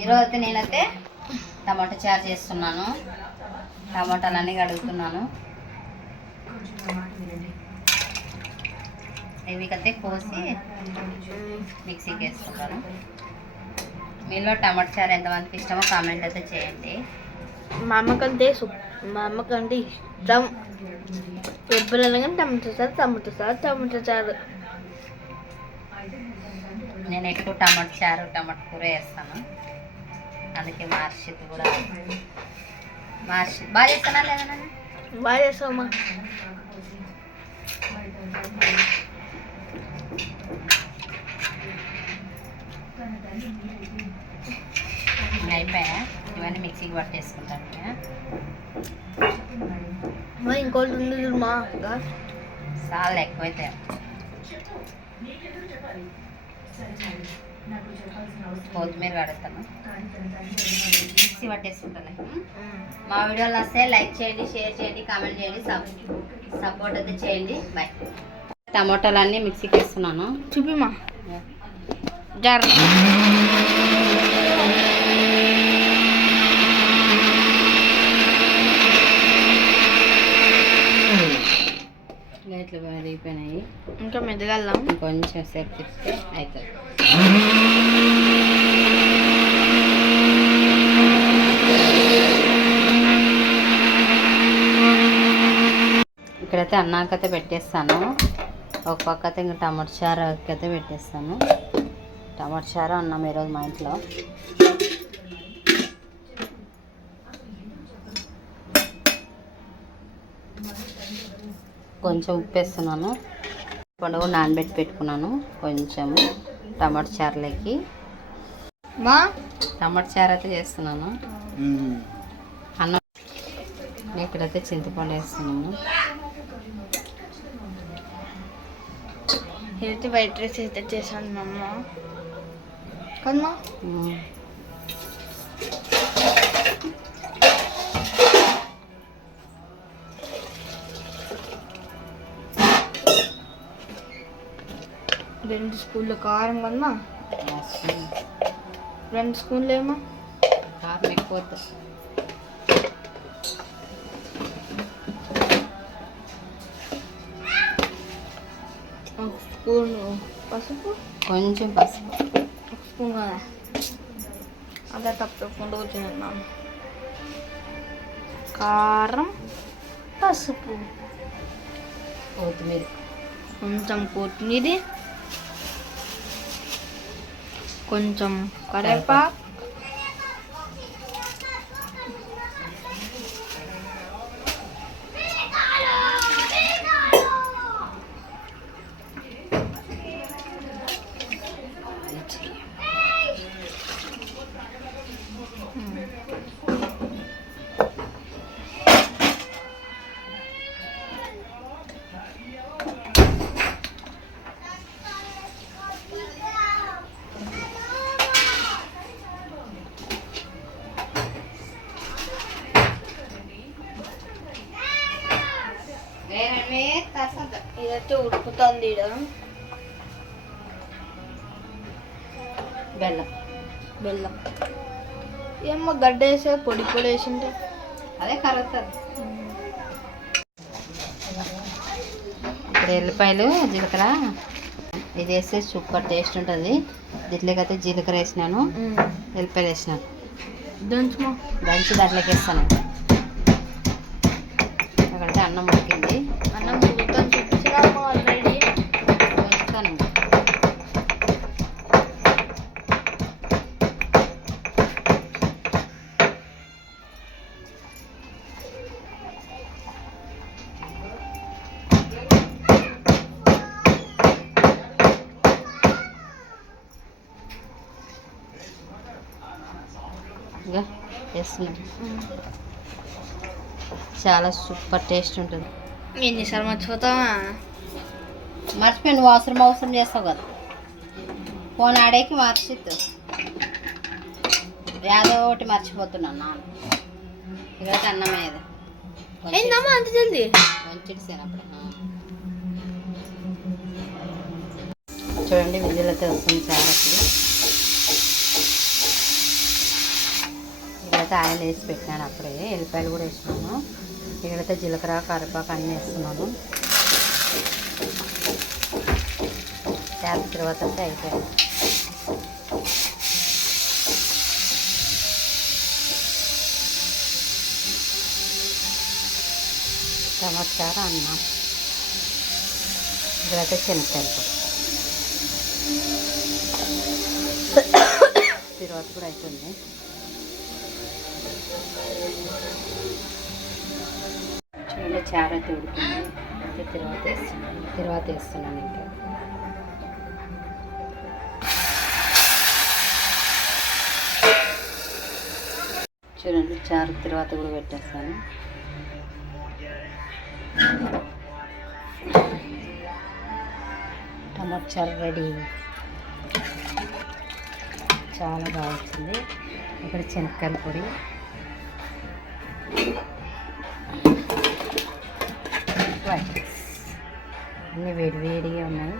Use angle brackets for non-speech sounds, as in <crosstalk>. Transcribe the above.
ఈరోజు అయితే నేనైతే టమాటా చారు చేస్తున్నాను. టమాటాలన్నీ కడుగుతున్నాను. ఇవికైతే కోసి మిక్సీకి వేసుకుంటాను. మీలో టమాటా చారు ఎంతమందికి ఇష్టమో కామెంట్ అయితే చేయండి. మా అమ్మకంటే మా అమ్మకంటే ఇష్టం. ఎప్పుడైనా కానీ టమాటా సార్ టమాటా సార్ టమాటా చారు. నేను ఎక్కువ టమాటా చారు టమాటా కూర వేస్తాను. అందుకే మార్షిత్ కూడా. మార్షిత్. బాగా చేస్తానా లేదా? బాగా చేస్తామా అయిపోయా ఇవన్నీ మిక్సీకి పట్టేసుకుంటాను ఇంకోటి ఉంది మా ఇంకా చాలా ఎక్కువైతే. కొత్తిమీర కడుగుతాను మిక్సీ పట్టేసుకుంటాను మా వీడియోలు వస్తే లైక్ చేయండి షేర్ చేయండి కామెంట్ చేయండి సప్ సపోర్ట్ అయితే చేయండి. బాయ్. టమాటాలు అన్నీ మిక్సీకి వేస్తున్నాను. చూపిమా జార్ ఇట్లా వేడిపోయినాయి ఇంకా మెదగల్లాం కొంచెం సేపు తిప్పితే అవుతుంది ఇక్కడైతే అన్నాకైతే పెట్టేస్తాను. ఒక పక్క అయితే ఇంకా టమాటా చారుకి అయితే పెట్టేస్తాను. టమాటా చారు అన్నం ఈరోజు మా ఇంట్లో. కొంచెం ఉప్పు వేస్తున్నాను పండుగ నానబెట్టి పెట్టుకున్నాను కొంచెం టమాటా చారులోకి. మా? టమాటా చారు అయితే చేస్తున్నాను. అన్నం ఇక్కడైతే చింతపండు వేస్తున్నాను. హెల్త్ వైట్ రైస్ అయితే చేశాను మా అమ్మ కదమ్మా. రెండు స్పూన్ల కారం కదమ్మా? రెండు స్పూన్లు ఏమో? కారం ఎక్కువ స్పూన్ పసుపు కొంచెం పసుపు. ఒక స్పూన్ కదా అలా తప్పకుండా వచ్చింది మా అమ్మ. కారం పసుపు. కొత్తిమీర. కొంచెం కొత్తిమీర. కొంచెం కరివేపాకు. ఇదైతే ఉడుకుతుంది బెల్లం. బెల్లం. ఏమో గడ్డ వేసే పొడి పొడి వేసింటే. అదే కరుగుతుంది. ఇప్పుడు ఎల్లిపాయలు జీలకర్ర. ఇది వేస్తే సూపర్ టేస్ట్ ఉంటుంది. దీంట్లోకి అయితే జీలకర్ర వేసినాను. ఎల్లిపాయలు వేసినాను దంచుమా. దంచి దాంట్లోకి వేస్తాను. ఉడికింది అన్నం వేస్తున్నాం చాలా సూపర్ టేస్ట్ ఉంటుంది. ఏం చేశారు మర్చిపోతావా మర్చిపోయి నువ్వు అవసరం అవసరం చేస్తావు కదా. ఫోన్ ఆడేకి మర్చిద్దు. యాదో ఒకటి మర్చిపోతున్నాను నాన్న. ఈరోజు అన్నమే ఇది ఏందమ్మా అంత జల్దీ? వంచిడిసాను అప్పుడు ఆ. చూడండి విజులు అయితే వస్తుంది చారకి. ఇక్కడైతే ఆయిల్ వేసి పెట్టినాను అప్పుడే ఎల్లిపాయలు కూడా వేసినాను ఇక్కడైతే జీలకర్ర కరివేపాకు అన్నీ వేస్తున్నాను. ట్యాప్ తర్వాత అయితే అయిపోయింది. టమాటార అన్నం. ఇక్కడైతే శనక్కాయలు <coughs> తర్వాత కూడా అవుతుంది చూడండి చార అయితే ఉడికింది తర్వాత వేస్తున్నాను. తర్వాత వేస్తున్నాను ఇంకా. చూడండి చారు తర్వాత కూడా పెట్టేస్తాను. టమాటా చారు రెడీ. చాలా బాగా వచ్చింది. ఇక్కడ శనక్కాయల పొడి. రైస్ అన్నీ వేడి వేడిగా ఉన్నాయి